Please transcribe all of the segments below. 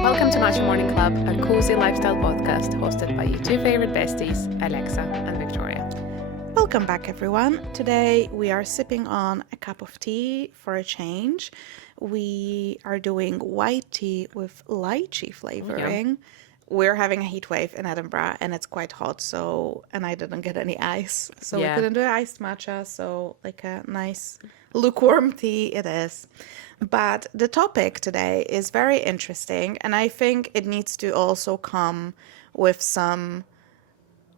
Welcome to Matcha Morning Club, a cozy lifestyle podcast hosted by your two favorite besties, Alexa and Victoria. Welcome back, everyone. Today we are sipping on a cup of tea for a change. We are doing white tea with lychee flavoring. We're having a heat wave in Edinburgh and it's quite hot, and I didn't get any ice. So we couldn't do iced matcha, so like a nice lukewarm tea it is. But the topic today is very interesting, and I think it needs to also come with some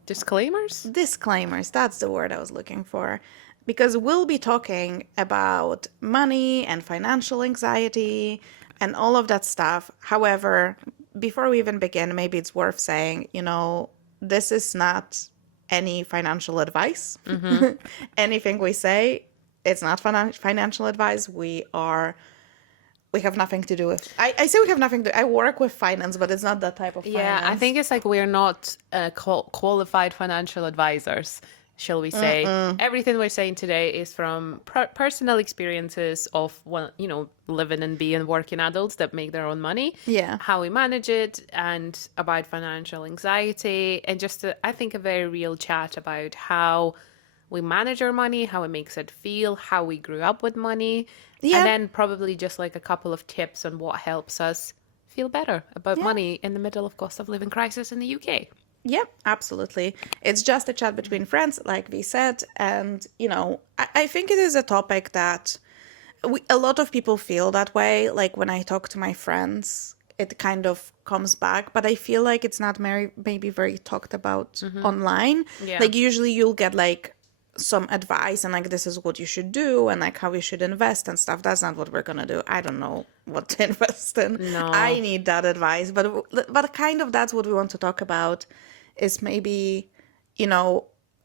Disclaimers? Disclaimers, that's the word I was looking for. Because we'll be talking about money and financial anxiety and all of that stuff. However, before we even begin, maybe it's worth saying, this is not any financial advice. Mm-hmm. Anything we say, it's not financial advice. We have nothing to do with... I say we have nothing to... I work with finance, but it's not that type of finance. Yeah, I think it's like we're not qualified financial advisors, shall we say. Everything we're saying today is from personal experiences of, living and being working adults that make their own money. Yeah. How we manage it, and about financial anxiety, and just, I think, a very real chat about how we manage our money, how it makes it feel, how we grew up with money. Yeah. And then probably just like a couple of tips on what helps us feel better about money in the middle of cost of living crisis in the UK. Yeah, absolutely. It's just a chat between friends, like we said. And, I think it is a topic that a lot of people feel that way. Like when I talk to my friends, it kind of comes back. But I feel like it's not maybe very talked about online. Yeah. Like usually you'll get like some advice and like this is what you should do and like how you should invest and stuff. That's not what we're gonna do. I don't know what to invest in. No. I need that advice, but kind of that's what we want to talk about, is maybe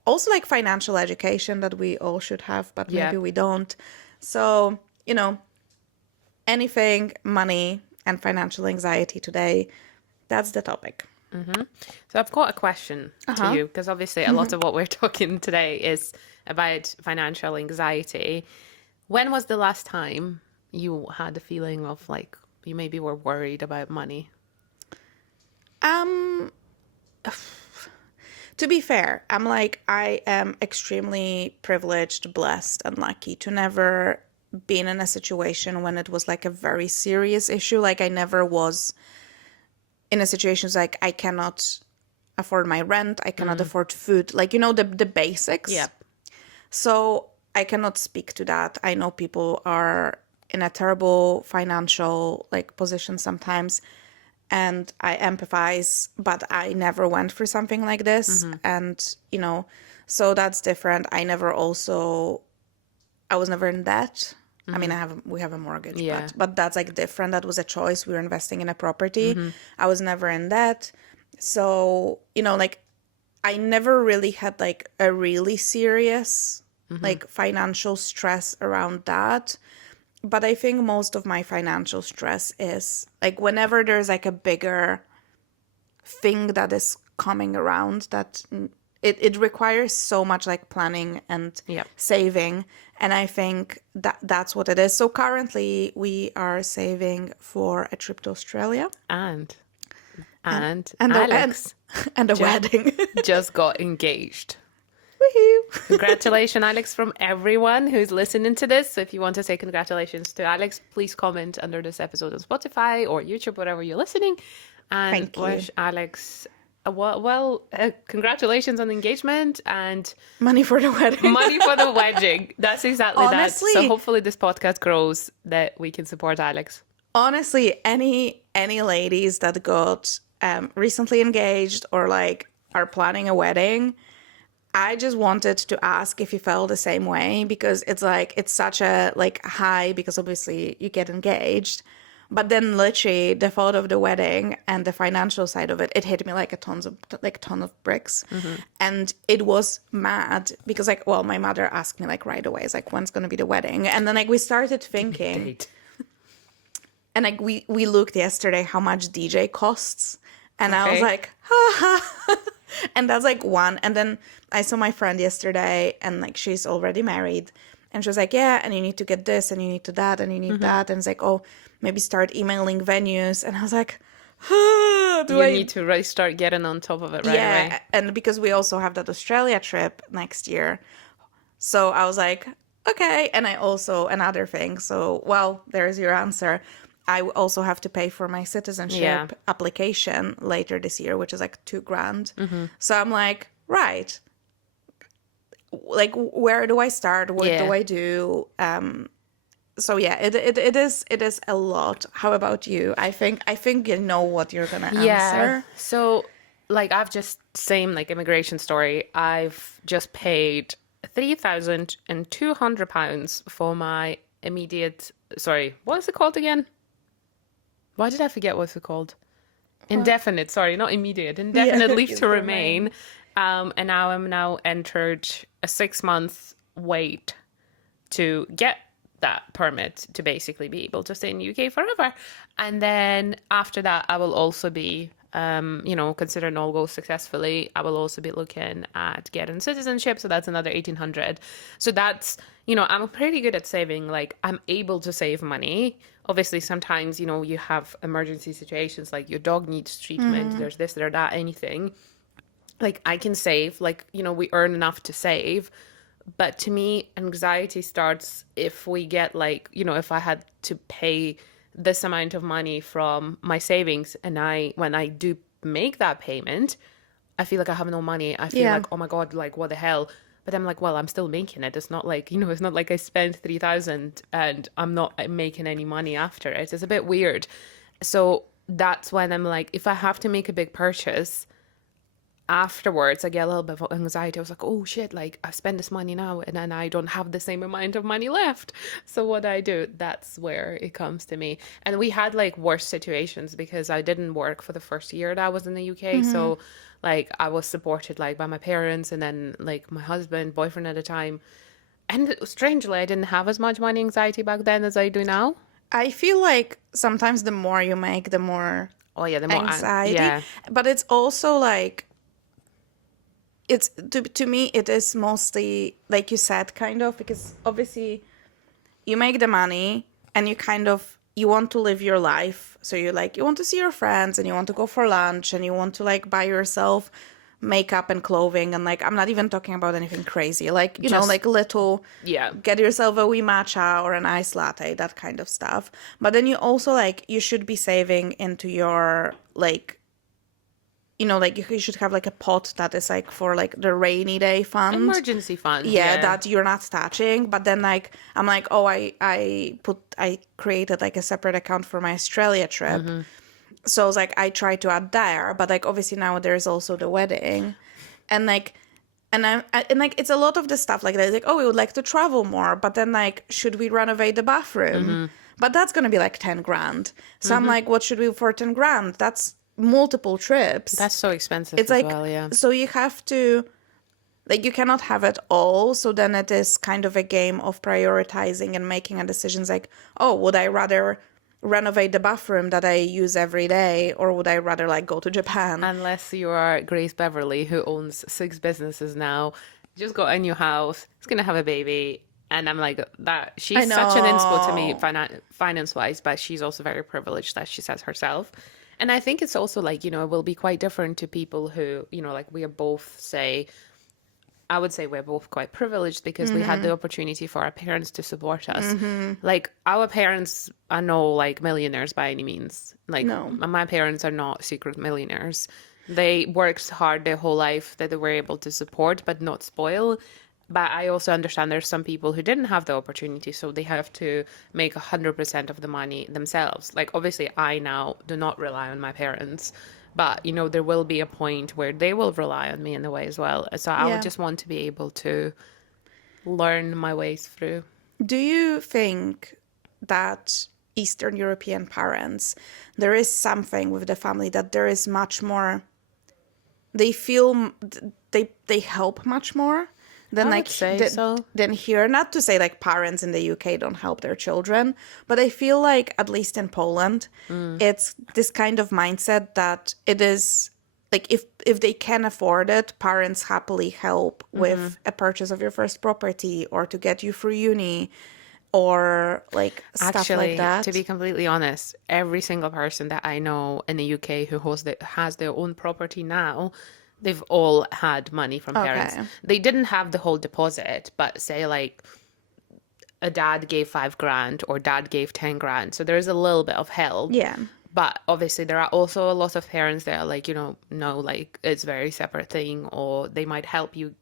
also like financial education that we all should have, but maybe we don't. So anything money and financial anxiety today, that's the topic. Mm-hmm. So I've got a question to you, because obviously a lot of what we're talking today is about financial anxiety. When was the last time you had a feeling of like you maybe were worried about money? To be fair, I am extremely privileged, blessed, and lucky to never been in a situation when it was like a very serious issue. Like I never was in a situation like I cannot afford my rent, I cannot afford food, like, the basics. Yeah. So I cannot speak to that. I know people are in a terrible financial position sometimes, and I empathize, but I never went through something like this. And, so that's different. I was never in debt. I mean, we have a mortgage, but that's different. That was a choice. We were investing in a property. I was never in debt. So, I never really had a really serious financial stress around that. But I think most of my financial stress is whenever there's a bigger thing that is coming around, that it requires so much planning and saving. And I think that's what it is. So currently we are saving for a trip to Australia. And Alex. And a wedding. Just got engaged. Woohoo! Congratulations, Alex, from everyone who's listening to this. So if you want to say congratulations to Alex, please comment under this episode on Spotify or YouTube, whatever you're listening. And wish Alex congratulations on the engagement and money for the wedding. Money for the wedding. That's exactly honestly, that. So hopefully this podcast grows that we can support Alex. Honestly, any ladies that got recently engaged or are planning a wedding, I just wanted to ask if you felt the same way, because it's such a high, because obviously you get engaged. But then literally the thought of the wedding and the financial side of it, it hit me like a ton of bricks. And it was mad because my mother asked me right away, when's going to be the wedding? And then we started thinking, and we looked yesterday how much DJ costs. And I was like, ha. And that's one. And then I saw my friend yesterday, and she's already married. And she was like, yeah, and you need to get this, and you need to that, and you need that. And it's like, oh, maybe start emailing venues. And I was like, You need to really start getting on top of it right away. yeah, and because we also have that Australia trip next year. So I was like, okay. And I also, another thing. So, well, there's your answer. I also have to pay for my citizenship application later this year, which is like $2,000. So I'm like, right. Like, where do I start? What do I do? So yeah, it is a lot. How about you? I think you know what you're gonna answer. So like I've just same like immigration story. I've just paid £3,200 for my immediate what is it called again? Why did I forget what's it called? Indefinite, sorry, not immediate. Indefinite leave to remain. And now I'm entered a 6-month wait to get that permit to basically be able to stay in the UK forever. And then after that, I will also be, considering all goes successfully, I will also be looking at getting citizenship. So that's another 1,800. So that's, I'm pretty good at saving. Like I'm able to save money. Obviously, sometimes, you have emergency situations like your dog needs treatment. There's this, there's that, anything. Like I can save, like, we earn enough to save. But to me, anxiety starts if we get like, if I had to pay this amount of money from my savings and when I do make that payment, I feel like I have no money. I feel like, oh my God, like what the hell? But I'm like, well, I'm still making it. It's not like, it's not like I spent 3,000 and I'm not making any money after it. It's a bit weird. So that's when I'm like, if I have to make a big purchase, afterwards I get a little bit of anxiety. I was like, oh shit, like I've spent this money now and then I don't have the same amount of money left. So what I do, that's where it comes to me. And we had like worse situations because I didn't work for the first year that I was in the UK. So like I was supported like by my parents and then like my boyfriend at the time. And strangely, I didn't have as much money anxiety back then as I do now. I feel like sometimes the more you make, the more The more anxiety. But it's also like, it's to me it is mostly like you said, kind of, because obviously you make the money and you want to live your life, so you want to see your friends and you want to go for lunch and you want to like buy yourself makeup and clothing, and like I'm not even talking about anything crazy, like like little, get yourself a wee matcha or an iced latte, that kind of stuff. But then you also like you should be saving into your like, like you should have like a pot that is like for like the rainy day fund, emergency fund, that you're not touching. But then like I'm like, oh, I created like a separate account for my Australia trip. So I was like, I try to add there, but like obviously now there's also the wedding, and like and it's a lot of the stuff like that. It's like, oh, we would like to travel more, but then like, should we renovate the bathroom? But that's gonna be like 10 grand. So I'm like, what should we do for 10 grand? That's multiple trips. That's so expensive. It's as like, well, so you have to, like, you cannot have it all. So then it is kind of a game of prioritizing and making a decisions like, oh, would I rather renovate the bathroom that I use every day, or would I rather like go to Japan? Unless you are Grace Beverly, who owns 6 businesses now, just got a new house, is gonna have a baby. And I'm like, that she's such an inspo to me finance wise, but she's also very privileged, that she says herself. And I think it's also like, it will be quite different to people who, like we are both, I would say we're both quite privileged because we had the opportunity for our parents to support us. Like our parents are no like millionaires by any means. Like my parents are not secret millionaires. They worked hard their whole life that they were able to support but not spoil. But I also understand there's some people who didn't have the opportunity, so they have to make 100% of the money themselves. Like, obviously, I now do not rely on my parents, but, there will be a point where they will rely on me in a way as well. So I would just want to be able to learn my ways through. Do you think that Eastern European parents, there is something with the family that there is much more, they feel, they help much more? Than I would say so. Than here. Not to say like parents in the UK don't help their children, but I feel like at least in Poland, it's this kind of mindset that it is like if they can afford it, parents happily help with a purchase of your first property or to get you through uni or like stuff like Actually, to that. be completely honest, every single person that I know in the UK who has their own property now, they've all had money from parents. Okay. They didn't have the whole deposit, but say like a dad gave 5 grand or dad gave 10 grand. So there's a little bit of help. Yeah. But obviously there are also a lot of parents that are like, no, like it's a very separate thing, or they might help you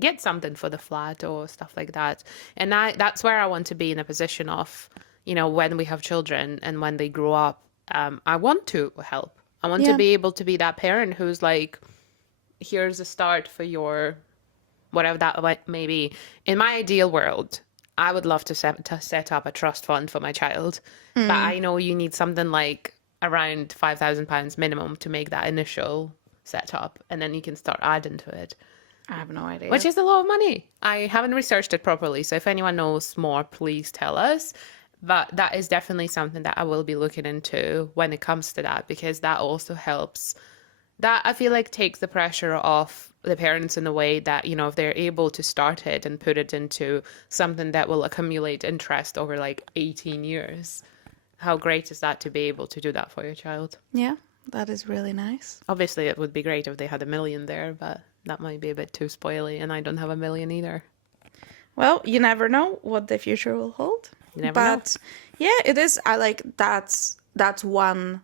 get something for the flat or stuff like that. And that's where I want to be in a position of, when we have children and when they grow up, I want to help. I want to Yeah. be able to be that parent who's like, here's a start for your whatever that may be. In my ideal world, I would love to set up a trust fund for my child, but I know you need something like around £5,000 minimum to make that initial setup, and then you can start adding to it, I have no which idea. is a lot of money. I haven't researched it properly, so if anyone knows more, please tell us. But that is definitely something that I will be looking into when it comes to that, because that also helps. That I feel like takes the pressure off the parents in a way that, if they're able to start it and put it into something that will accumulate interest over like 18 years. How great is that to be able to do that for your child? Yeah, that is really nice. Obviously, it would be great if they had 1 million there, but that might be a bit too spoily, and I don't have 1 million either. Well, you never know what the future will hold. You never know. But yeah, it is. I like that's one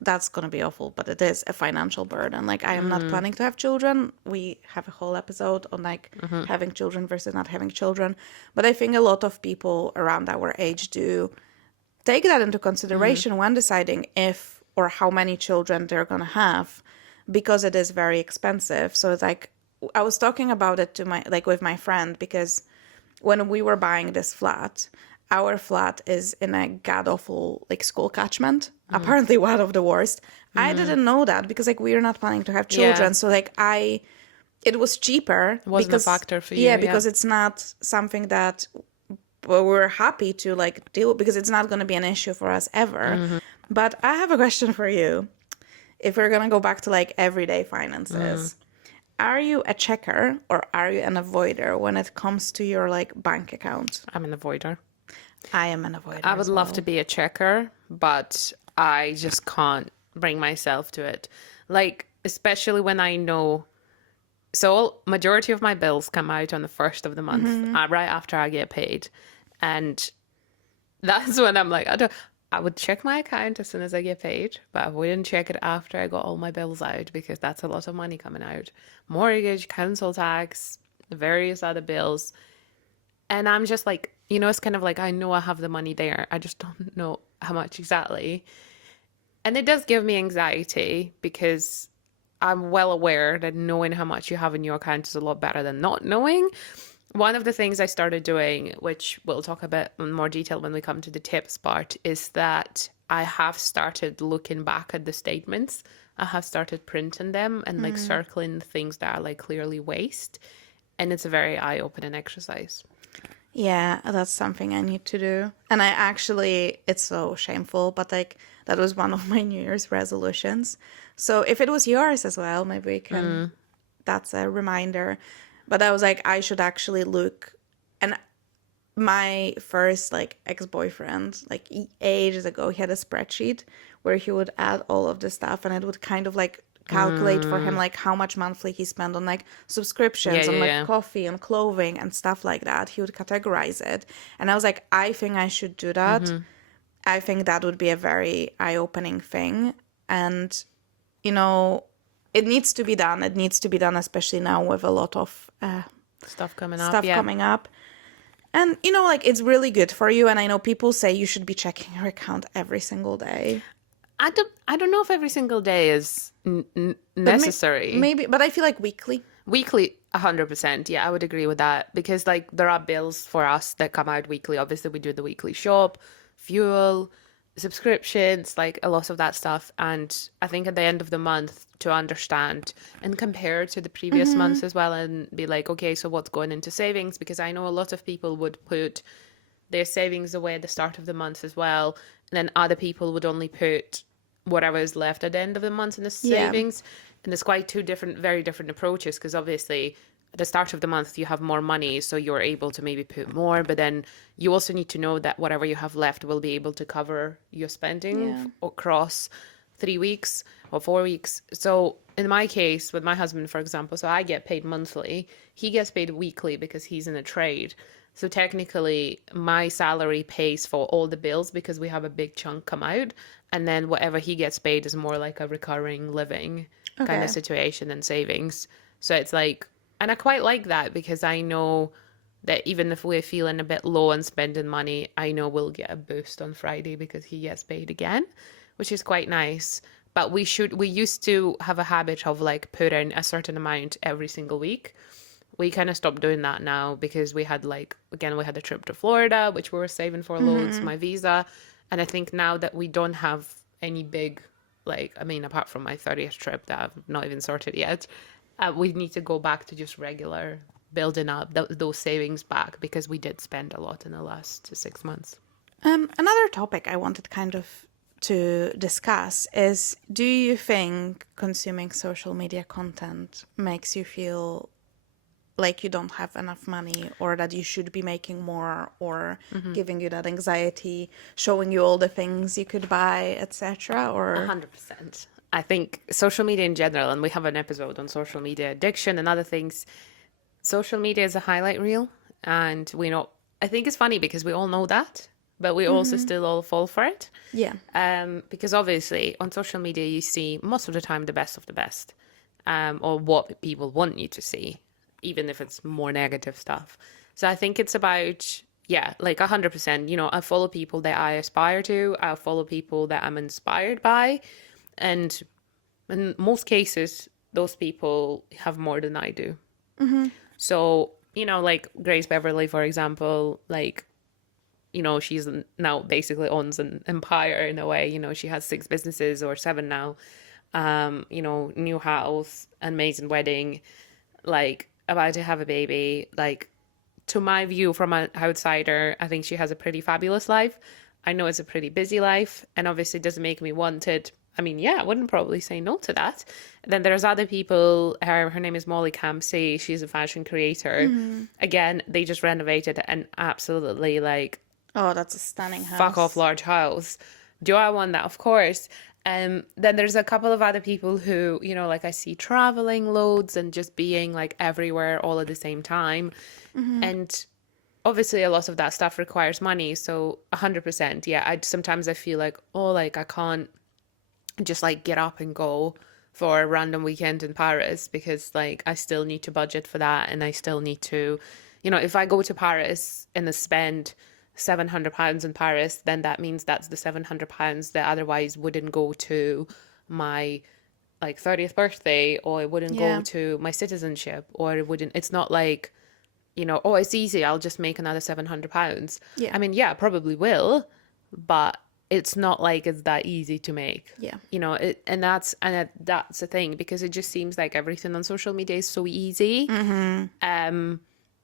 that's gonna be awful, but it is a financial burden. Like I am not planning to have children. We have a whole episode on like having children versus not having children. But I think a lot of people around our age do take that into consideration when deciding if or how many children they're gonna have, because it is very expensive. So it's like I was talking about it to my with my friend, because when we were buying this flat, our flat is in a god awful like school catchment. Apparently one of the worst. I didn't know that because like we are not planning to have children. Yeah. So like it was cheaper. It wasn't a because factor for you. yeah, because it's not something that we're happy to like deal with, because it's not going to be an issue for us ever. But I have a question for you. If we're going to go back to like everyday finances, are you a checker or are you an avoider when it comes to your like bank account? I'm an avoider. I am an avoider. I would as love well. to be a checker, but I just can't bring myself to it. Like, especially when I know. So, majority of my bills come out on the first of the month, right after I get paid. And that's when I'm like, I would check my account as soon as I get paid, but I wouldn't check it after I got all my bills out, because that's a lot of money coming out. Mortgage, council tax, various other bills. And I'm just like, it's kind of like, I know I have the money there. I just don't know how much exactly. And it does give me anxiety, because I'm well aware that knowing how much you have in your account is a lot better than not knowing. One of the things I started doing, which we'll talk about in more detail when we come to the tips part, is that I have started looking back at the statements. I have started printing them and like circling the things that are like clearly waste. And it's a very eye-opening exercise. Yeah, that's something I need to do. And it's so shameful, but like that was one of my New Year's resolutions. So if it was yours as well, maybe we can, that's a reminder. But I was like, I should actually look. And my first like ex-boyfriend, like ages ago, he had a spreadsheet where he would add all of the stuff, and it would kind of like calculate for him like how much monthly he spent on like subscriptions, Yeah, on yeah, like yeah. coffee and clothing and stuff like that. He would categorize it, and I was like, I think I should do that. I think that would be a very eye-opening thing, and you know, it needs to be done. It needs to be done, especially now with a lot of Stuff coming up. stuff Yeah. coming up. And like it's really good for you. And I know people say you should be checking your account every single day. I don't know if every single day is necessary. Maybe, but I feel like weekly. Weekly, 100%. Yeah, I would agree with that, because like there are bills for us that come out weekly. Obviously, we do the weekly shop, fuel, subscriptions, like a lot of that stuff. And I think at the end of the month, to understand and compare to the previous months as well, and be like, okay, so what's going into savings? Because I know a lot of people would put their savings away at the start of the month as well. And then other people would only put whatever is left at the end of the month in the Yeah. savings. And it's quite two different, very different approaches, because obviously at the start of the month you have more money, so you're able to maybe put more, but then you also need to know that whatever you have left will be able to cover your spending Yeah. across 3 weeks or 4 weeks. So in my case, with my husband, for example, so I get paid monthly, he gets paid weekly because he's in a trade. So technically, my salary pays for all the bills because we have a big chunk come out. And then whatever he gets paid is more like a recurring living kind of Okay. situation and savings. So it's like, and I quite like that because I know that even if we're feeling a bit low on spending money, I know we'll get a boost on Friday because he gets paid again, which is quite nice. But we used to have a habit of like putting a certain amount every single week. We kind of stopped doing that now because we had like, again, we had a trip to Florida, which we were saving for loads, my visa. And I think now that we don't have any big, like, I mean, apart from my 30th trip that I've not even sorted yet, we need to go back to just regular building up those savings back because we did spend a lot in the last 6 months. Another topic I wanted kind of to discuss is, do you think consuming social media content makes you feel like you don't have enough money, or that you should be making more, or giving you that anxiety, showing you all the things you could buy, etc.? Or 100%. I think social media in general, and we have an episode on social media addiction and other things. Social media is a highlight reel, and we know. I think it's funny because we all know that, but we also still all fall for it. yeah, Because obviously on social media you see most of the time the best of the best, or what people want you to see, even if it's more negative stuff. So I think it's about, yeah, like 100%. You know, I follow people that I aspire to. I follow people that I'm inspired by, and in most cases, those people have more than I do. So, you know, like Grace Beverly, for example, like, you know, she's now basically owns an empire in a way. You know, she has 6 businesses or 7 now. You know, new house, amazing wedding, like about to have a baby. Like, to my view from an outsider, I think she has a pretty fabulous life. I know it's a pretty busy life, and obviously it doesn't make me want it. I mean, yeah, I wouldn't probably say no to that. Then there's other people. Her name is Molly Campsey. She's a fashion creator. Again, they just renovated an absolutely like oh, that's a stunning fuck off house. large house. Do I want that? Of course. Then there's a couple of other people who, you know, like I see traveling loads and just being like everywhere all at the same time. And obviously a lot of that stuff requires money. So 100%. Yeah. Sometimes I feel like, oh, like I can't just like get up and go for a random weekend in Paris because like I still need to budget for that, and I still need to, you know, if I go to Paris and I spend £700 in Paris, then that means that's the £700 that otherwise wouldn't go to my like 30th birthday, or it wouldn't go Yeah. to my citizenship, or it wouldn't, it's not like, you know, oh, it's easy, I'll just make another £700. Yeah. I mean, yeah, I probably will, but it's not like it's that easy to make. Yeah. You know, that's the thing, because it just seems like everything on social media is so easy.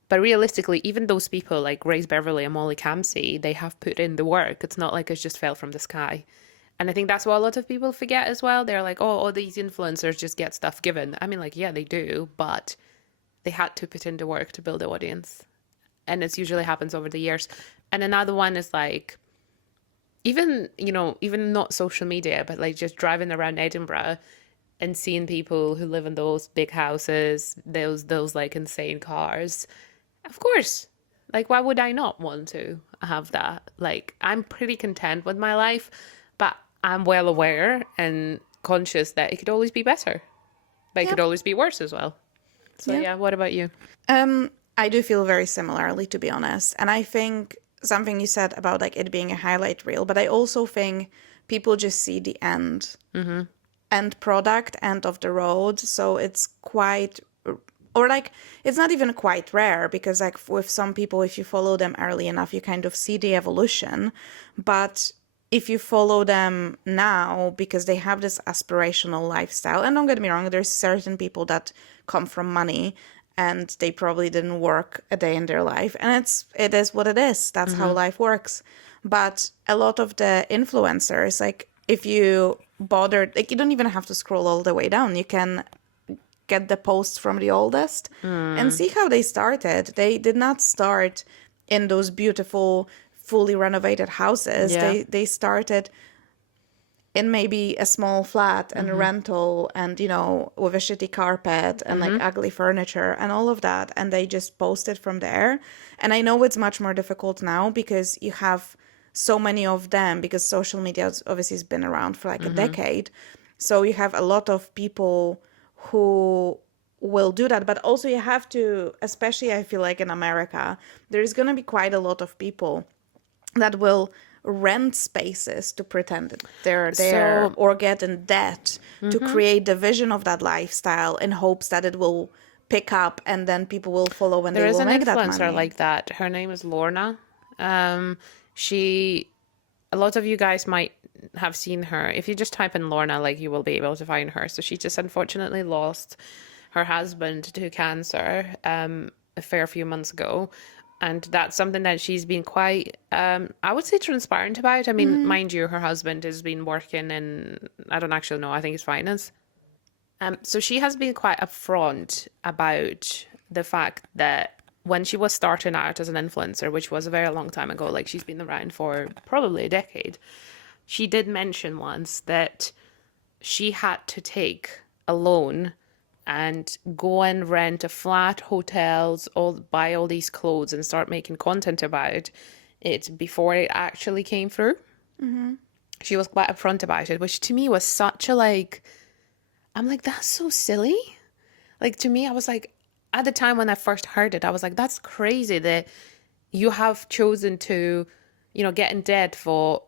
But realistically, even those people like Grace Beverly and Molly Campsey, they have put in the work. It's not like it just fell from the sky. And I think that's what a lot of people forget as well. They're like, oh, all these influencers just get stuff given. I mean, like, yeah, they do, but they had to put in the work to build the audience. And it usually happens over the years. And another one is like, even, you know, even not social media, but like just driving around Edinburgh and seeing people who live in those big houses, those like insane cars. Of course. Like, why would I not want to have that? Like, I'm pretty content with my life, but I'm well aware and conscious that it could always be better, but it could Yep. always be worse as well. So, Yep. yeah, what about you? I do feel very similarly, to be honest. And I think something you said about like it being a highlight reel, but I also think people just see the end product, end of the road. So it's quite, or like it's not even quite rare, because like with some people, if you follow them early enough, you kind of see the evolution. But if you follow them now because they have this aspirational lifestyle, and don't get me wrong, there's certain people that come from money and they probably didn't work a day in their life, and it is what it is. That's how life works. But a lot of the influencers, like if you bother, like you don't even have to scroll all the way down. You can get the posts from the oldest and see how they started. They did not start in those beautiful, fully renovated houses. Yeah. They started in maybe a small flat and a rental and, you know, with a shitty carpet and like ugly furniture and all of that. And they just posted from there. And I know it's much more difficult now because you have so many of them, because social media obviously has been around for like a decade. So you have a lot of people who will do that. But also you have to, especially I feel like in America, there's going to be quite a lot of people that will rent spaces to pretend that they're there, or get in debt to create the vision of that lifestyle in hopes that it will pick up and then people will follow and There they is will an make that influencer money. like that. Her name is Lorna. She, a lot of you guys might have seen her. If you just type in Lorna, like you will be able to find her. So she just unfortunately lost her husband to cancer a fair few months ago. And that's something that she's been quite, I would say, transparent about. I mean, mind you, her husband has been working in, I don't actually know, I think it's finance. So she has been quite upfront about the fact that when she was starting out as an influencer, which was a very long time ago, like she's been around for probably a decade, she did mention once that she had to take a loan and go and rent a flat, hotels, buy all these clothes and start making content about it before it actually came through. She was quite upfront about it, which to me was such a like, I'm like, that's so silly. Like to me, I was like, at the time when I first heard it, I was like, that's crazy that you have chosen to, you know, get in debt for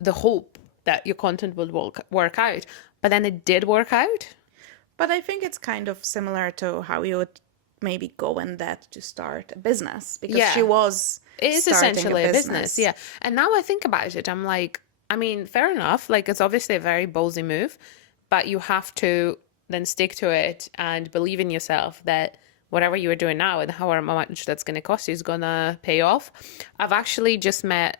the hope that your content will work out. But then it did work out. But I think it's kind of similar to how you would maybe go in debt to start a business, because she Yeah. was It is starting essentially a a business. business, yeah. And now I think about it, I'm like, I mean, fair enough. Like, it's obviously a very ballsy move, but you have to then stick to it and believe in yourself that whatever you are doing now and however much that's going to cost you is going to pay off. I've actually just met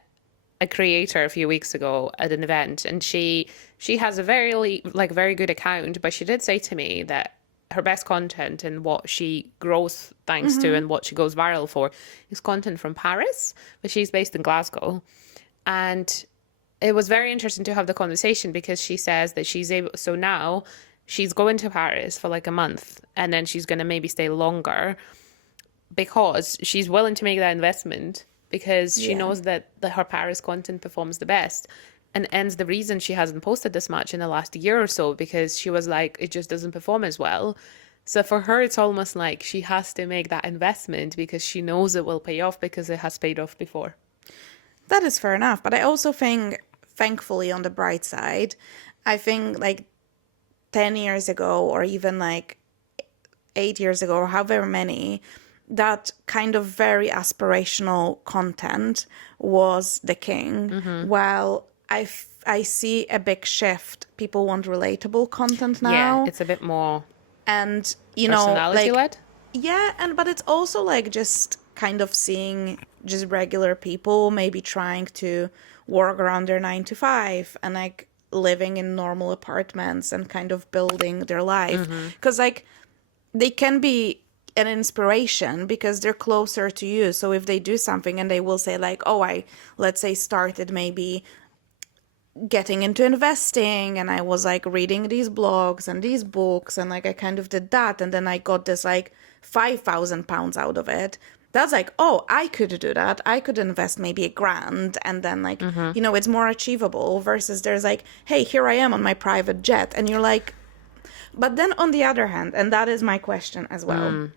a creator a few weeks ago at an event, and she has a very good account, but she did say to me that her best content and what she grows thanks to and what she goes viral for is content from Paris, but she's based in Glasgow. And it was very interesting to have the conversation because she says that she's able, so now she's going to Paris for like a month and then she's going to maybe stay longer because she's willing to make that investment because she knows that her Paris content performs the best. And the reason she hasn't posted this much in the last year or so, because she was like, it just doesn't perform as well. So for her, it's almost like she has to make that investment because she knows it will pay off because it has paid off before. That is fair enough. But I also think, thankfully, on the bright side, I think like 10 years ago or even like 8 years ago or however many, that kind of very aspirational content was the king. While I see a big shift. People want relatable content now. Yeah, it's a bit more And, you know, personality like, led. yeah, and but it's also like just kind of seeing just regular people maybe trying to work around their 9 to 5 and like living in normal apartments and kind of building their life. Because like they can be an inspiration because they're closer to you. So if they do something and they will say like, oh, let's say started maybe getting into investing and I was like reading these blogs and these books and like I kind of did that and then I got this like £5,000 out of it. That's like, oh, I could do that. I could invest maybe £1,000 and then like, you know, it's more achievable versus there's like, hey, here I am on my private jet. And you're like, but then on the other hand, and that is my question as well,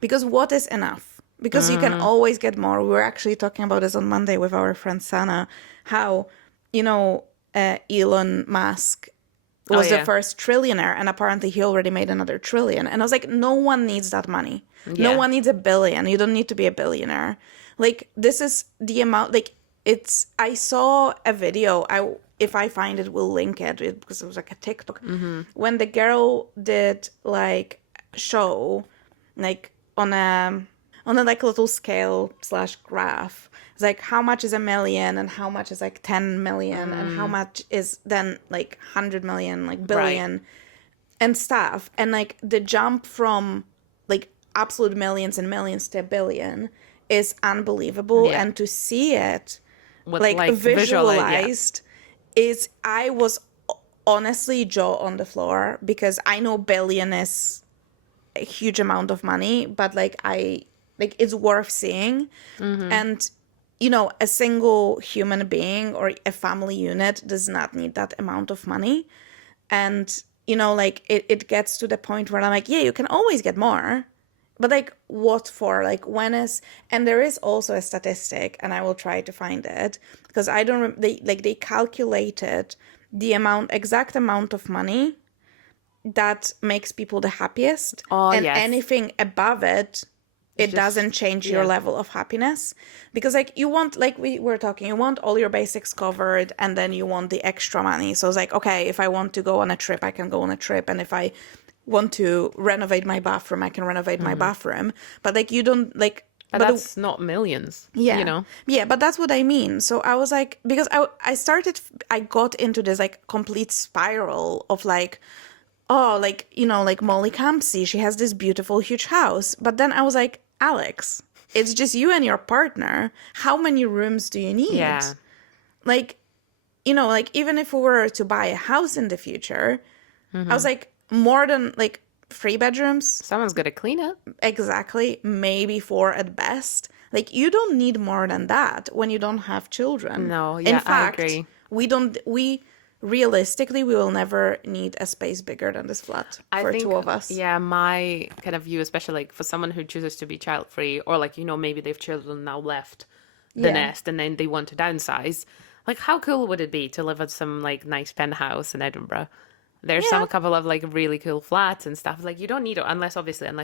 because what is enough? Because you can always get more. We were actually talking about this on Monday with our friend Sana, how, you know, Elon Musk was the first trillionaire and apparently he already made another trillion. And I was like, no one needs that money. No one needs $1 billion. You don't need to be a billionaire. Like, this is the amount, like, I saw a video, if I find it, we'll link it because it was like a TikTok. When the girl did like show, like on on a like little scale slash graph. It's like how much is a million and how much is like 10 million and how much is then like 100 million, like billion and stuff. And like the jump from like absolute millions and millions to a billion is unbelievable. Yeah. And to see it With like like visualized is, I was honestly jaw on the floor, because I know billion is a huge amount of money, but like it's worth seeing. And you know, a single human being or a family unit does not need that amount of money. And you know, like it gets to the point where I'm like, yeah, you can always get more, but like what for? Like when is, and there is also a statistic, and I will try to find it, because I don't they calculated the exact amount of money that makes people the happiest, Oh, and yes. anything above it, it just- doesn't change your level of happiness. Because like you want, like we were talking, you want all your basics covered, and then you want the extra money. So it's like, okay, if I want to go on a trip, I can go on a trip, and if I want to renovate my bathroom, I can renovate my bathroom. But like you don't like, But that's not millions, yeah, you know? yeah, but that's what I mean. So I was like, because I got into this like complete spiral of like, oh, like, you know, like Molly Campsey, she has this beautiful huge house. But then I was like, Alex, it's just you and your partner. How many rooms do you need? Yeah. Like, you know, like even if we were to buy a house in the future, I was like, more than like 3 bedrooms, Someone's got to clean it. exactly, maybe 4 at best. Like you don't need more than that when you don't have children. No, In yeah, I fact, agree. we realistically, we will never need a space bigger than this flat for 2 of us. Yeah, my kind of view, especially like for someone who chooses to be child free, or like, you know, maybe they've children now left the Yeah. nest and then they want to downsize. Like, how cool would it be to live at some like nice penthouse in Edinburgh? There's Yeah. a couple of like really cool flats and stuff. Like, you don't need it unless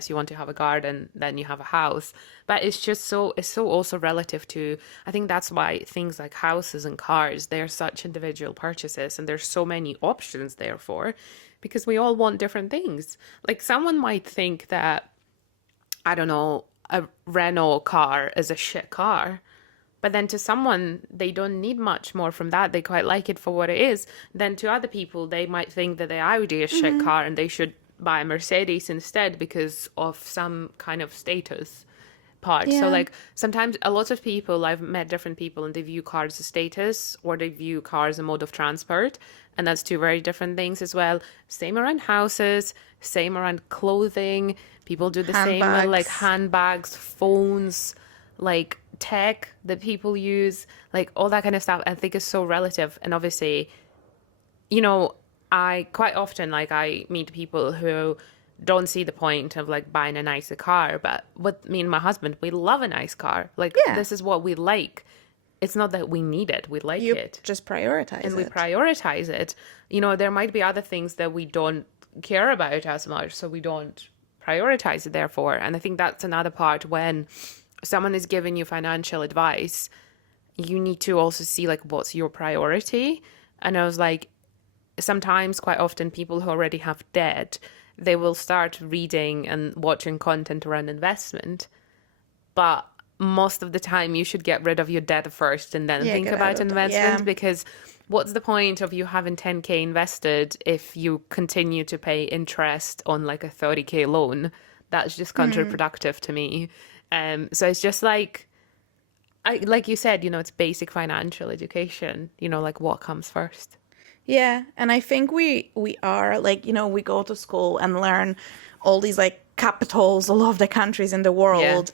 you want to have a garden, then you have a house. But it's so also relative to, I think that's why things like houses and cars, they're such individual purchases, and there's so many options therefore, because we all want different things. Like, someone might think that, I don't know, a Renault car is a shit car. But then to someone, they don't need much more from that. They quite like it for what it is. Then to other people, they might think that the Audi is a shit car and they should buy a Mercedes instead because of some kind of status part. So Yeah. like sometimes a lot of people, I've met different people, and they view cars as status, or they view cars as a mode of transport. And that's 2 very different things as well. Same around houses, same around clothing. People do the same with like handbags, phones, like tech that people use, like all that kind of stuff. I think is so relative. And obviously, you know, I quite often, like, I meet people who don't see the point of like buying a nicer car, but with me and my husband, we love a nice car. Like, Yeah. this is what we like. It's not that we need it, we like You it, just prioritize and we it. prioritize it. You know, there might be other things that we don't care about as much, so we don't prioritize it therefore. And I think that's another part. When someone is giving you financial advice, you need to also see like what's your priority. And I was like, sometimes, quite often, people who already have debt, they will start reading and watching content around investment, but most of the time you should get rid of your debt first and then Yeah, think get out about of debt. investment. Yeah. Because what's the point of you having 10k invested if you continue to pay interest on like a 30k loan? That's just counterproductive to me. So it's just like, like you said, you know, it's basic financial education, you know, like what comes first. Yeah, and I think we are like, you know, we go to school and learn all these like capitals, all of the countries in the world,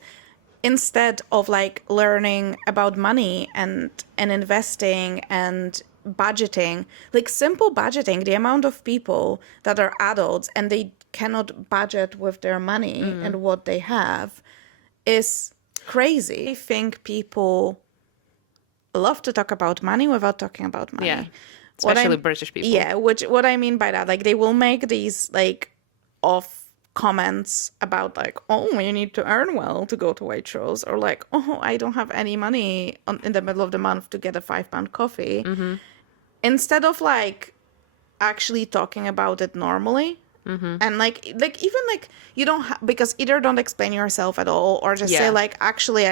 instead of like learning about money and investing and budgeting. Like simple budgeting, the amount of people that are adults and they cannot budget with their money and what they have is crazy. I think people love to talk about money without talking about money. Yeah. Especially British people. Yeah, which what I mean by that, like they will make these like off comments about like, oh, you need to earn well to go to Waitrose, or like, oh, I don't have any money in the middle of the month to get a £5 coffee. Instead of like actually talking about it normally And even like you don't because either don't explain yourself at all or just say Yeah. like actually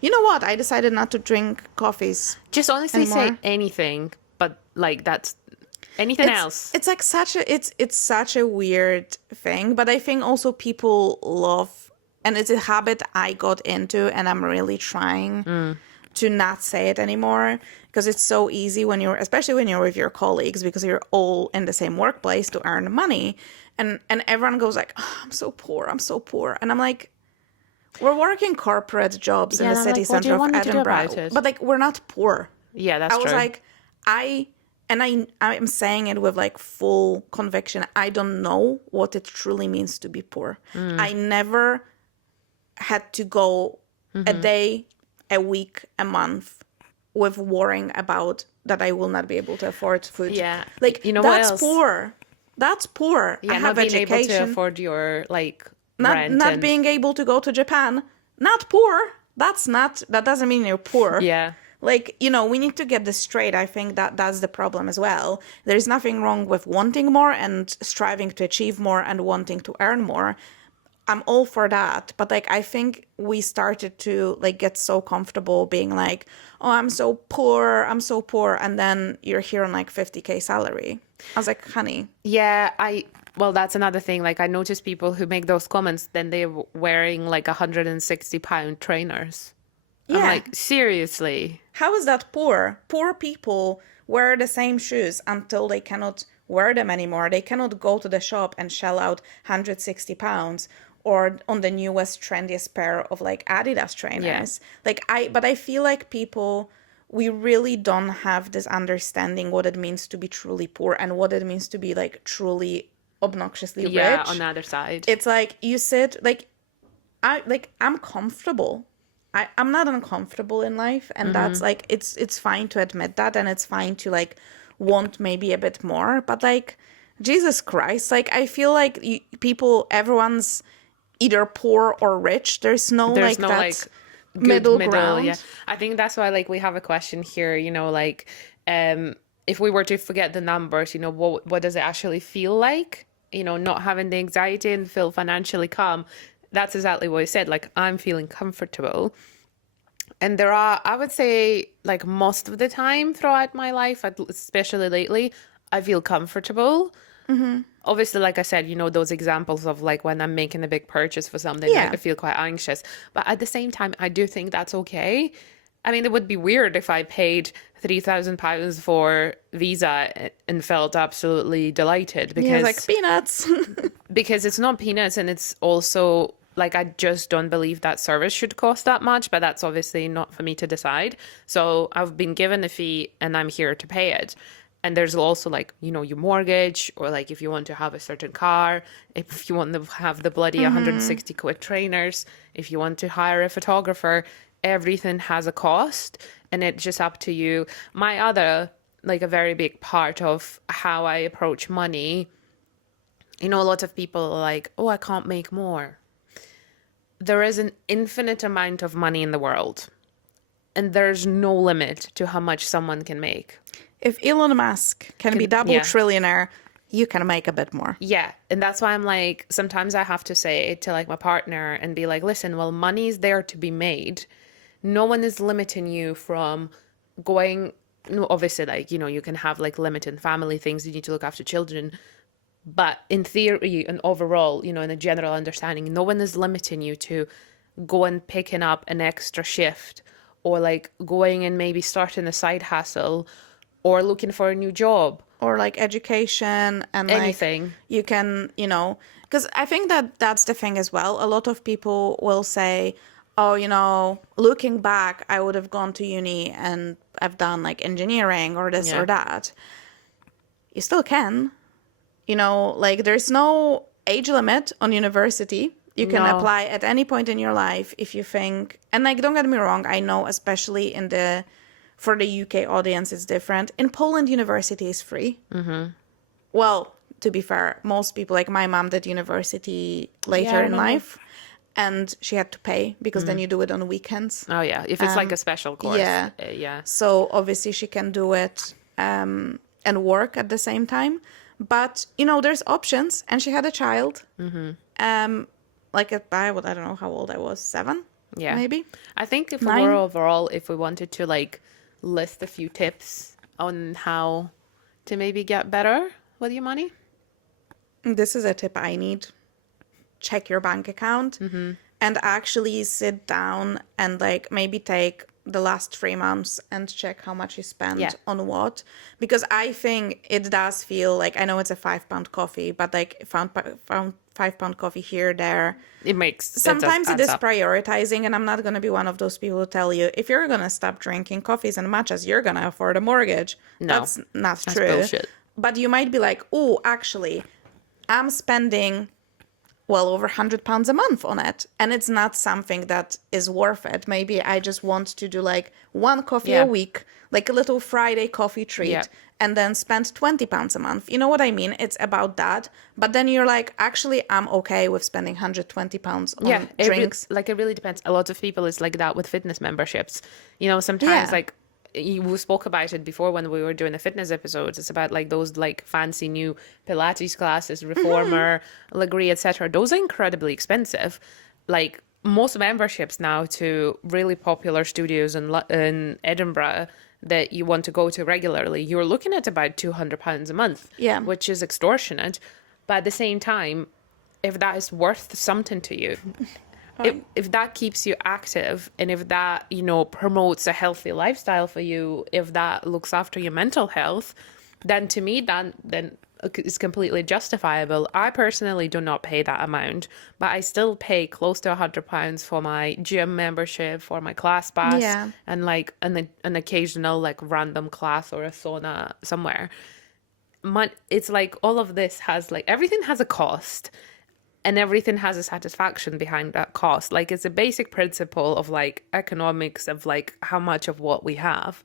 you know what, I decided not to drink coffees Just honestly say anymore. anything, but like that's anything else. It's like it's such a weird thing, but I think also people love, and it's a habit I got into, and I'm really trying to not say it anymore, because it's so easy when you're, especially when you're with your colleagues, because you're all in the same workplace to earn money, and everyone goes like, oh, I'm so poor, I'm so poor, and I'm like, we're working corporate jobs in Yeah, the and I'm city like, what do center you of want me to do about Edinburgh, it? but like we're not poor. Yeah, I that's was true. like, I'm saying it with like full conviction. I don't know what it truly means to be poor. I never had to go a day, a week, a month with worrying about that I will not be able to afford food. Yeah. Like You know what that's else? poor. That's poor. I Yeah, not have being able to education. afford your like Not rent not and being able to go to Japan. Not poor. That doesn't mean you're poor. yeah. Like, we need to get this straight. I think that that's the problem as well. There's nothing wrong with wanting more and striving to achieve more and wanting to earn more. I'm all for that. But like, I think we started to like get so comfortable being like, oh, I'm so poor. I'm so poor. And then you're here on like 50K salary. I was like, honey. Yeah, well, that's another thing. Like, I notice people who make those comments, then they're wearing like 160-pound trainers. I'm Yeah. like, seriously? How is that poor? Poor people wear the same shoes until they cannot wear them anymore. They cannot go to the shop and shell out 160 pounds or on the newest, trendiest pair of like Adidas trainers. But I feel like we really don't have this understanding what it means to be truly poor and what it means to be like truly obnoxiously Yeah, rich. on the other side. It's like you sit I'm comfortable. I'm not uncomfortable in life, and that's like it's fine to admit that, and it's fine to like want maybe a bit more, but like Jesus Christ, like I feel like everyone's either poor or rich. There's no There's like no that like good middle middle. Yeah, ground. I think that's why like we have a question here. Like, if we were to forget the numbers, what does it actually feel like? Not having the anxiety and feel financially calm. That's exactly what I said. Like, I'm feeling comfortable. And I would say, like most of the time throughout my life, especially lately, I feel comfortable. Obviously, like I said, those examples of like when I'm making a big purchase for something, Yeah. I feel quite anxious. But at the same time, I do think that's okay. I mean, it would be weird if I paid £3,000 for Visa and felt absolutely delighted Yeah, like peanuts. because it's not peanuts, and it's also like I just don't believe that service should cost that much, but that's obviously not for me to decide. So I've been given a fee and I'm here to pay it. And there's also like, your mortgage, or like if you want to have a certain car, if you want to have the bloody 160 quid trainers, if you want to hire a photographer, everything has a cost, and it's just up to you. My other, like a very big part of how I approach money, a lot of people are like, oh, I can't make more. There is an infinite amount of money in the world, and there's no limit to how much someone can make. If Elon Musk can be double yeah. trillionaire, you can make a bit more. Yeah, and that's why I'm like, sometimes I have to say it to like my partner and be like, listen, well, money is there to be made. No one is limiting you from going, obviously, like, you can have like limited family things, you need to look after children. But in theory and overall, in a general understanding, no one is limiting you to going picking up an extra shift, or like going and maybe starting a side hustle, or looking for a new job. Or like education and anything. Like you can, because I think that that's the thing as well. A lot of people will say, oh, looking back, I would have gone to uni and I've done like engineering or this or that. You still can. Like there's no age limit on university. You can apply at any point in your life if you think, and like, don't get me wrong, I know especially for the UK audience, it's different. In Poland, university is free. Mm-hmm. Well, to be fair, most people, like my mom did university later in life, and she had to pay because then you do it on weekends. Oh yeah, if it's like a special course. Yeah. Yeah. So obviously she can do it and work at the same time. But, you know, there's options. And she had a child. Like, I don't know how old I was, 7, Yeah. maybe? I think if we 9? were overall, if we wanted to like list a few tips on how to maybe get better with your money. This is a tip I need. Check your bank account and actually sit down and like maybe take the last 3 months and check how much you spent Yeah. on what. Because I think it does feel like, I know it's a £5 coffee, but like found £5 coffee here, there. Sometimes it is prioritizing, and I'm not going to be one of those people who tell you, if you're going to stop drinking coffees and matchas, you're going to afford a mortgage. No, that's not true. Bullshit. But you might be like, oh, actually, I'm spending well over £100 a month on it, and it's not something that is worth it. Maybe I just want to do like one coffee a week, like a little Friday coffee treat, and then spend £20 a month. You know what I mean? It's about that. But then you're like, actually, I'm okay with spending £120 on drinks. It really depends. A lot of people is like that with fitness memberships. You know, sometimes like we spoke about it before when we were doing the fitness episodes. It's about like those like fancy new Pilates classes, Reformer, Legree, etc. Those are incredibly expensive. Like most memberships now to really popular studios in Edinburgh that you want to go to regularly, you're looking at about £200 a month, which is extortionate. But at the same time, if that is worth something to you, if that keeps you active, and if that, you know, promotes a healthy lifestyle for you, if that looks after your mental health, then to me, then it's completely justifiable. I personally do not pay that amount, but I still pay close to £100 for my gym membership, for my class pass, and like an occasional like random class or a sauna somewhere. It's like all of this has like, everything has a cost. And everything has a satisfaction behind that cost. Like, it's a basic principle of like economics of like how much of what we have.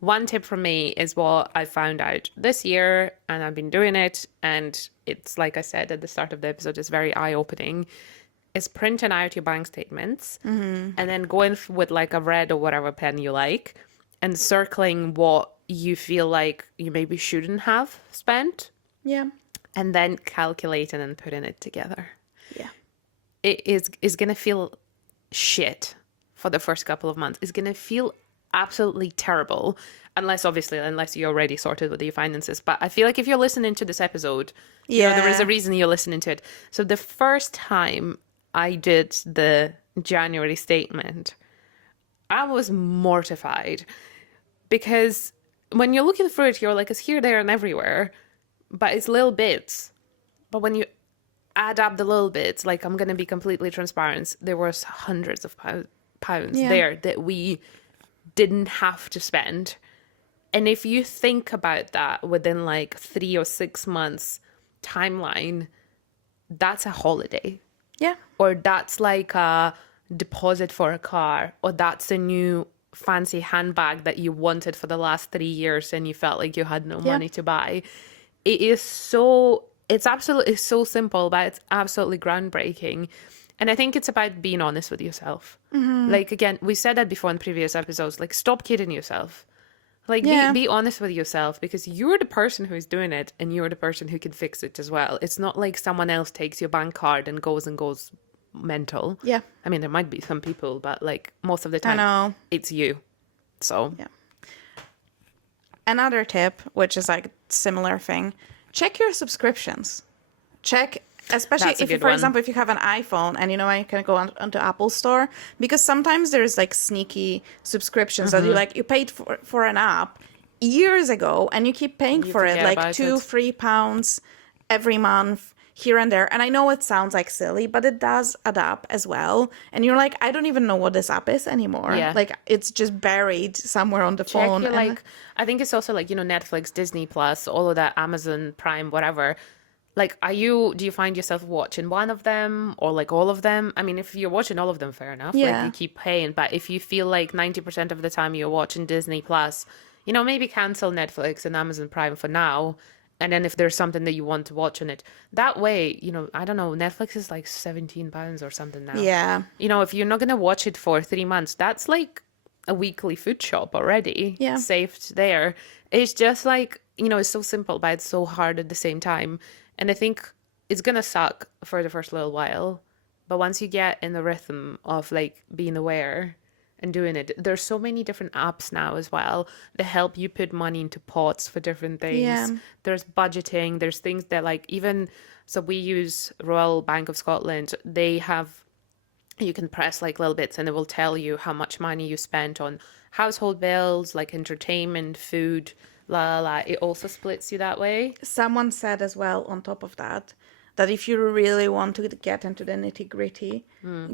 One tip from me is what I found out this year, and I've been doing it, and it's like I said at the start of the episode, it's very eye-opening, is printing out your bank statements and then going with like a red or whatever pen you like and circling what you feel like you maybe shouldn't have spent. Yeah. And then calculating and putting it together. Yeah. It is going to feel shit for the first couple of months. It's going to feel absolutely terrible. Unless you're already sorted with your finances. But I feel like if you're listening to this episode, you know, there is a reason you're listening to it. So the first time I did the January statement, I was mortified. Because when you're looking through it, you're like, it's here, there, and everywhere. But it's little bits. But when you add up the little bits, like, I'm going to be completely transparent, there was hundreds of pounds there that we didn't have to spend. And if you think about that within like 3 or 6 months timeline, that's a holiday. Yeah. Or that's like a deposit for a car, or that's a new fancy handbag that you wanted for the last 3 years and you felt like you had no money to buy. It's so simple, but it's absolutely groundbreaking. And I think it's about being honest with yourself. Like, again, we said that before in previous episodes, like, stop kidding yourself. Like, be honest with yourself, because you're the person who's doing it and you're the person who can fix it as well. It's not like someone else takes your bank card and goes mental. Yeah. I mean, there might be some people, but like most of the time, I know. it's you. So, yeah. Another tip, which is like similar thing, check your subscriptions. Check, especially if you, for example, if you have an iPhone and you know you can go onto Apple Store, because sometimes there's like sneaky subscriptions that you paid for an app years ago and you keep paying for it like £2-3 every month here and there. And I know it sounds like silly, but it does add up as well. And you're like, I don't even know what this app is anymore. Yeah. Like, it's just buried somewhere on the phone. Your, like, I think it's also like, you know, Netflix, Disney Plus, all of that, Amazon Prime, whatever. Like, do you find yourself watching one of them or like all of them? I mean, if you're watching all of them, fair enough. Yeah. Like, you keep paying. But if you feel like 90% of the time you're watching Disney Plus, you know, maybe cancel Netflix and Amazon Prime for now. And then if there's something that you want to watch on it, that way, you know, I don't know, Netflix is like £17 or something now. Yeah. You know, if you're not going to watch it for 3 months, that's like a weekly food shop already. Yeah. Saved there. It's just like, it's so simple, but it's so hard at the same time. And I think it's gonna suck for the first little while, but once you get in the rhythm of like being aware and doing it, there's so many different apps now as well that help you put money into pots for different Yeah. things. There's budgeting, there's things that like even so we use Royal Bank of Scotland. They have you can press like little bits and it will tell you how much money you spent on household bills, like entertainment, food, la la la. It also splits you that way. Someone said as well, on top of that, that if you really want to get into the nitty gritty,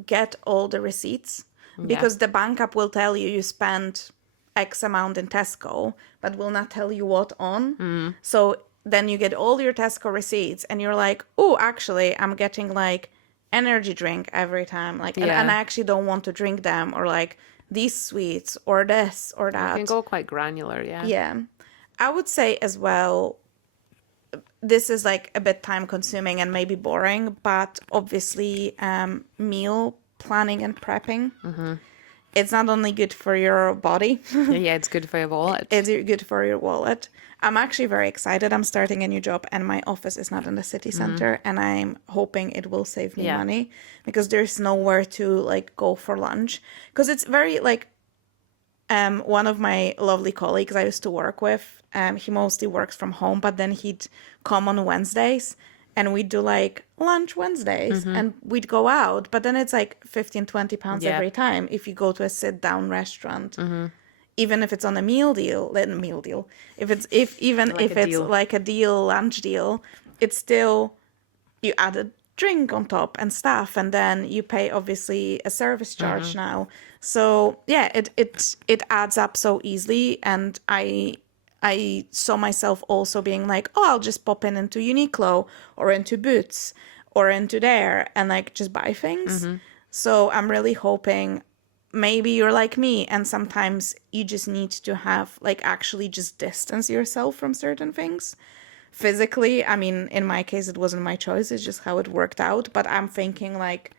get all the receipts, Yeah. because the bank app will tell you you spent X amount in Tesco, but will not tell you what on. So then you get all your Tesco receipts and you're like, oh, actually, I'm getting like energy drink every time. Like, and Yeah. I actually don't want to drink them, or like these sweets or this or You can that. go quite granular, yeah. Yeah. I would say as well, this is like a bit time consuming and maybe boring, but obviously, meal planning and prepping. It's not only good for your body, Yeah, it's good for your wallet. it's good for your wallet. I'm actually very excited. I'm starting a new job and my office is not in the city center, and I'm hoping it will save me Yeah. money, because there's nowhere to like go for lunch. Because it's very like, one of my lovely colleagues I used to work with, he mostly works from home, but then he'd come on Wednesdays and we'd do like lunch Wednesdays and we'd go out. But then it's like 15-20 pounds Yeah. every time if you go to a sit down restaurant. Even if it's on a meal deal, then meal deal. Even Like if a it's deal. like a deal, lunch deal, it's still, you add a drink on top and stuff, and then you pay obviously a service charge now. So yeah, it adds up so easily, and I saw myself also being like, oh, I'll just pop into Uniqlo or into Boots or into there and like just buy things. So I'm really hoping, maybe you're like me and sometimes you just need to have like actually just distance yourself from certain things physically. I mean, in my case, it wasn't my choice. It's just how it worked out. But I'm thinking like,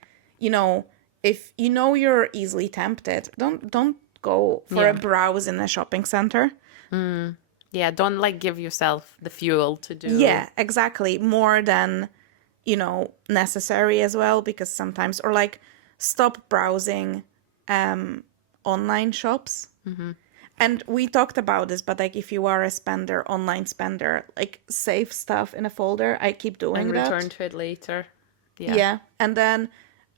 if you know you're easily tempted, don't go for a Yeah. browse in a shopping center. Yeah, don't like give yourself the fuel to do. Yeah, exactly. More than, necessary as well, because sometimes, or like, stop browsing online shops. And we talked about this, but like if you are a spender, online spender, like save stuff in a folder. I keep doing And that. return to it later. Yeah. Yeah. And then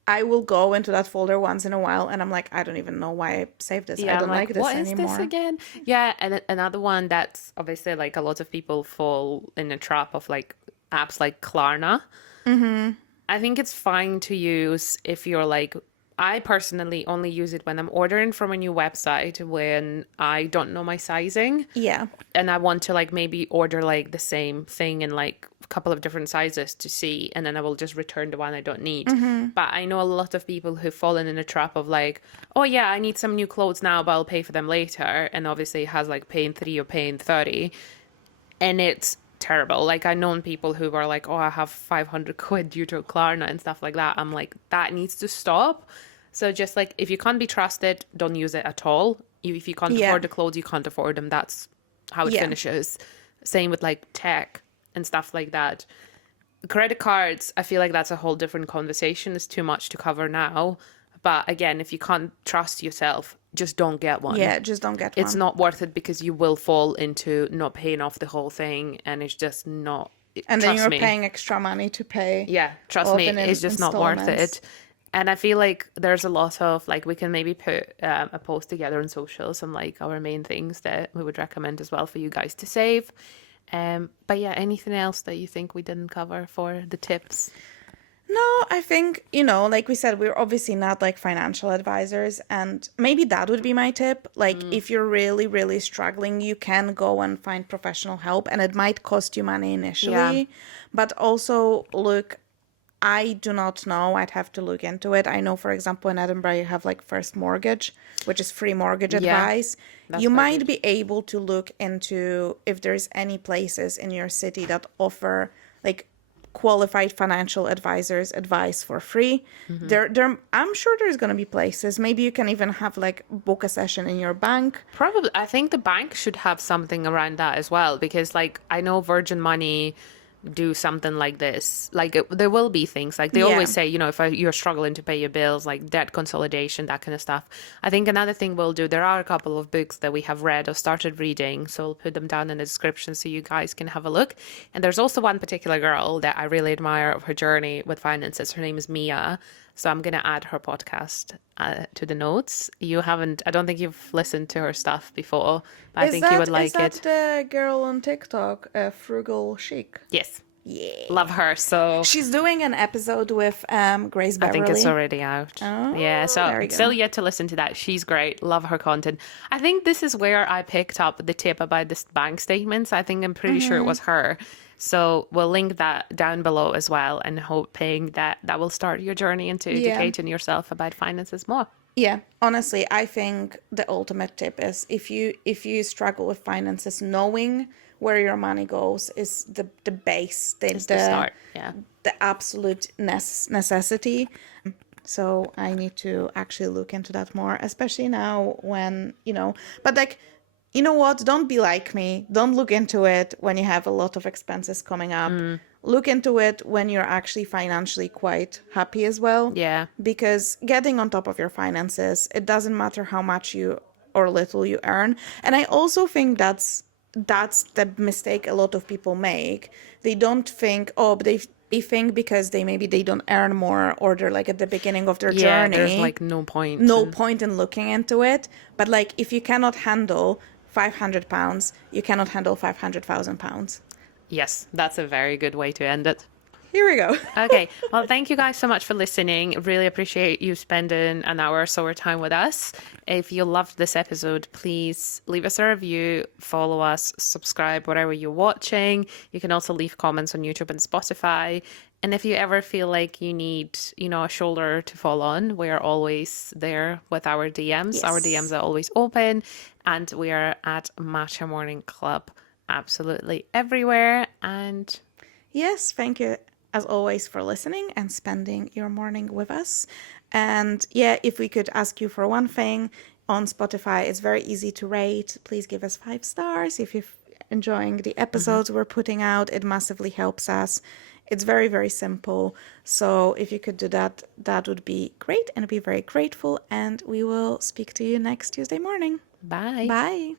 I will go into that folder once in a while and I'm like, I don't even know why I saved this. I Yeah, don't I'm like this what is anymore. this again? Yeah, and another one that's obviously like a lot of people fall in the trap of like apps like Klarna. I think it's fine to use if you're like, I personally only use it when I'm ordering from a new website when I don't know my sizing Yeah. and I want to like maybe order like the same thing in like a couple of different sizes to see, and then I will just return the one I don't need. But I know a lot of people who've fallen in a trap of like, oh yeah, I need some new clothes now, but I'll pay for them later. And obviously it has like paying 3 or paying 30. And it's terrible. Like I known people who were like, oh, I have 500 quid due to Klarna and stuff like that. I'm like, that needs to stop. So just like, if you can't be trusted, don't use it at all. If you can't Yeah. afford the clothes, you can't afford them. That's how it Yeah. finishes. Same with like tech and stuff like that. Credit cards, I feel like that's a whole different conversation. It's too much to cover now. But again, if you can't trust yourself, just don't get one. Yeah, just don't get It's one. not worth it because you will fall into not paying off the whole thing, and it's just not. And then trust you're me. paying extra money to pay. Yeah, trust off me, in it's just not worth installments. it. And I feel like there's a lot of like we can maybe put a post together on social, some like our main things that we would recommend as well for you guys to save. But yeah, anything else that you think we didn't cover for the tips? No, I think, like we said, we're obviously not like financial advisors. And maybe that would be my tip. Like, if you're really, really struggling, you can go and find professional help. And it might cost you money initially. Yeah. But also, look, I do not know. I'd have to look into it. I know, for example, in Edinburgh, you have like First Mortgage, which is free mortgage advice. that's You quite might good. be able to look into if there's any places in your city that offer like qualified financial advisors advice for free. I'm sure there's going to be places. Maybe you can even have like book a session in your bank. Probably, I think the bank should have something around that as well, because like I know Virgin Money do something like this. Like there will be things like they Yeah. always say, if you're struggling to pay your bills, like debt consolidation, that kind of stuff. I think another thing we'll do, there are a couple of books that we have read or started reading, so I'll put them down in the description so you guys can have a look. And there's also one particular girl that I really admire of her journey with finances. Her name is Mia. So I'm going to add her podcast to the notes. I don't think you've listened to her stuff before, but I think you would like is it. that the girl on TikTok, Frugal Chic? Yes. Yeah. Love her. So She's doing an episode with Grace I Beverly. think it's already out. Oh, Yeah, so there we go. still yet to listen to that. She's great. Love her content. I think this is where I picked up the tip about this bank statements. I'm pretty sure it was her. So we'll link that down below as well, and hoping that will start your journey into educating yourself about finances more. Yeah, honestly, I think the ultimate tip is if you struggle with finances, knowing where your money goes is the base, the Start. Yeah. the absolute necessity. So I need to actually look into that more, especially now when, but like, you know what? Don't be like me. Don't look into it when you have a lot of expenses coming up. Look into it when you're actually financially quite happy as well. Yeah. Because getting on top of your finances, it doesn't matter how much you or little you earn. And I also think that's the mistake a lot of people make. They don't think, but they think because they don't earn more, or they're like at the beginning of their journey. There's like no point. No point in looking into it. But like if you cannot handle £500, you cannot handle £500,000. Yes, that's a very good way to end it. Here we go. Okay. Well, thank you guys so much for listening. Really appreciate you spending an hour or so of time with us. If you loved this episode, please leave us a review, follow us, subscribe, whatever you're watching. You can also leave comments on YouTube and Spotify. And if you ever feel like you need, a shoulder to fall on, we are always there with our DMs. Yes. Our DMs are always open, and we are at Matcha Morning Club absolutely everywhere. And Yes, thank you as always for listening and spending your morning with us. And yeah, if we could ask you for one thing, on Spotify, it's very easy to rate. Please give us 5 stars if you're enjoying the episodes we're putting out. It massively helps us. It's very, very simple. So if you could do that, that would be great, and I'd be very grateful. And we will speak to you next Tuesday morning. bye. Bye.